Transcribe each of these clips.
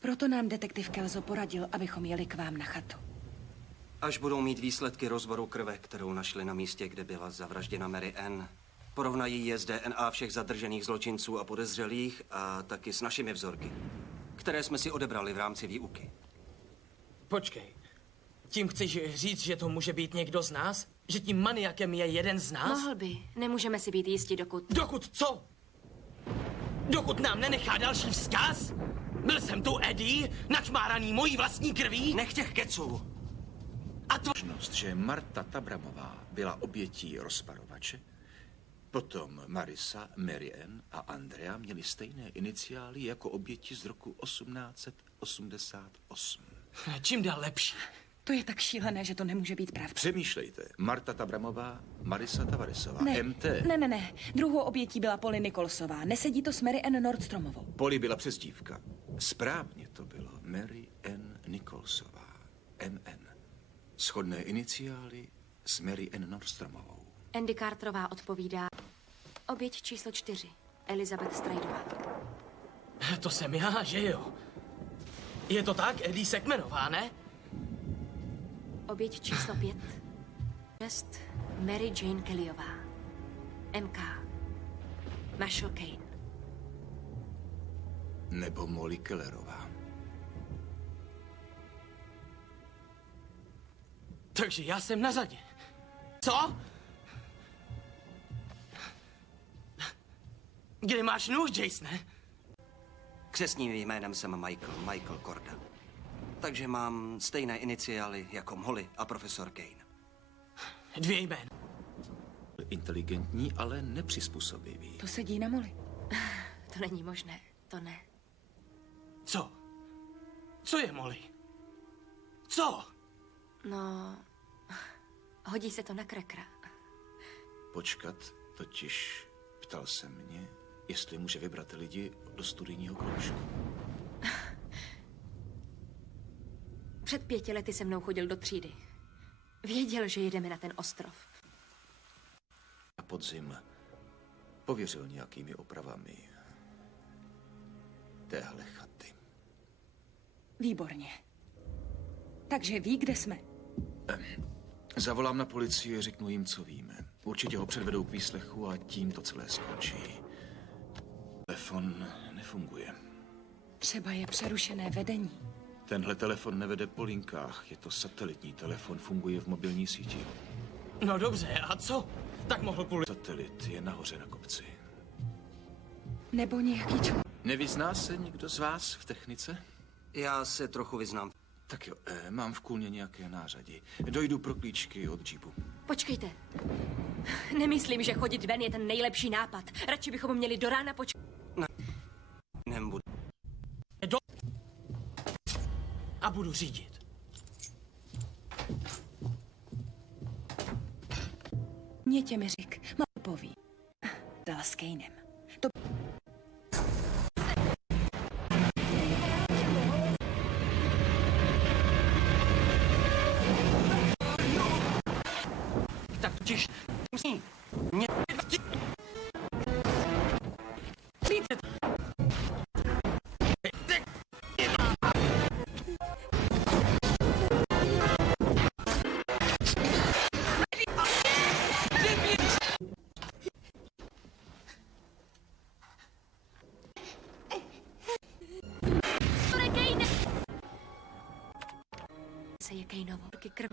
Proto nám detektiv Kelso poradil, abychom jeli k vám na chatu. Až budou mít výsledky rozboru krve, kterou našli na místě, kde byla zavražděna Mary Ann, porovnají je s DNA všech zadržených zločinců a podezřelých a taky s našimi vzorky, které jsme si odebrali v rámci výuky. Počkej, tím chceš říct, že to může být někdo z nás? Že tím maniakem je jeden z nás? Mohl by. Nemůžeme si být jistí, dokud... Dokud co? Dokud nám nenechá další vzkaz? Byl jsem tu Eddie, načmáraný mojí vlastní krví? Nech těch keců! A to... Možnost, že Marta Tabramová byla obětí rozparovače, potom Marisa, Mary Ann a Andrea měli stejné iniciály jako oběti z roku 1888. Čím dál lepší. To je tak šílené, že to nemůže být pravda. Přemýšlejte. Marta Tabramová, Marisa Tavaresová, Ne, MT. ne. Druhou obětí byla Polly Nicholsová. Nesedí to s Mary Ann Nordstromovou. Polly byla přezdívka. Správně to bylo Mary Ann Nicholsová, MN. Shodné iniciály s Mary Ann Nordstromovou. Andy Carterová odpovídá. Oběť číslo 4. Elizabeth Straidová. To jsem já, že jo? Je to tak, Eddie Sekmenová, ne? Oběť číslo 5. 6. Mary Jane Kellyová. MK. Marshall Kane. Nebo Molly Kellerová. Takže já jsem na řadě. Co? Kde máš nůž, Jasone? Křestním jménem jsem Michael Korda. Takže mám stejné iniciály jako Molly a profesor Kane. 2 jména. Inteligentní, ale nepřizpůsobivý. To sedí na Molly. To není možné. To ne. Co? Co je Molly? Co? No... Hodí se to na Krekra. Počkat, totiž ptal se mě, jestli může vybrat lidi do studijního kroužku. Před 5 lety se mnou chodil do třídy. Věděl, že jedeme na ten ostrov. Na podzim pověřil nějakými opravami téhle chaty. Výborně. Takže ví, kde jsme. Zavolám na policii, řeknu jim, co víme. Určitě ho předvedou k výslechu a tím to celé skončí. Telefon nefunguje. Třeba je přerušené vedení. Tenhle telefon nevede po linkách. Je to satelitní telefon, funguje v mobilní síti. No dobře, a co? Tak mohl Satelit je nahoře na kopci. Nebo nějaký člověk. Nevyzná se někdo z vás v technice? Já se trochu vyznám. Tak jo, mám v kůlně nějaké nářadí. Dojdu pro klíčky od džípu. Počkejte. Nemyslím, že chodit ven je ten nejlepší nápad. Radši bychom měli do rána počkat. Nebudu. A budu řídit. Mě tě mi řek, má poví. Dala s Kanem. To... Tak totiž... Se je Kaneovo ruky krv.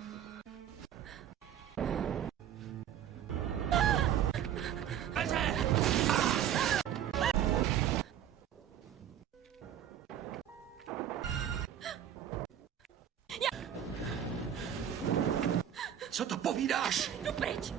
Co to povídáš? Jdu pryč!